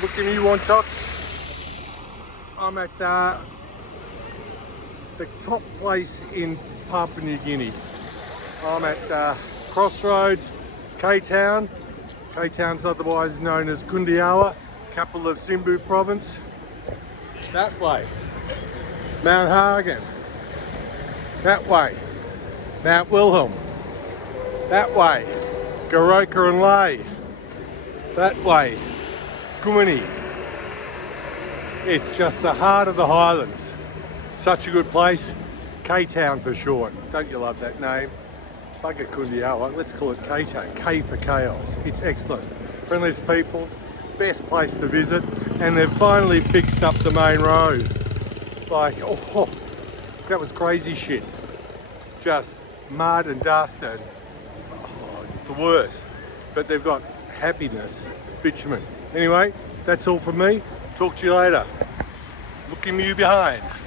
Lukim Wantoks. I'm at the top place in Papua New Guinea. I'm at Crossroads, K-Town. K-Town's otherwise known as Kundiawa, capital of Simbu province. That way, Mount Hagen. That way, Mount Wilhelm. That way, Goroka and Lay. That way, Gumini. It's just the heart of the Highlands. Such a good place. K-Town for short. Don't you love that name? Bugger Kundiawa, let's call it K-Town. K for chaos. It's excellent. Friendliest people, best place to visit, and they've finally fixed up the main road. Like, oh, that was crazy shit. Just mud and dust and the worst. But they've got happiness, bitumen. Anyway, that's all from me. Talk to you later. Looking you behind.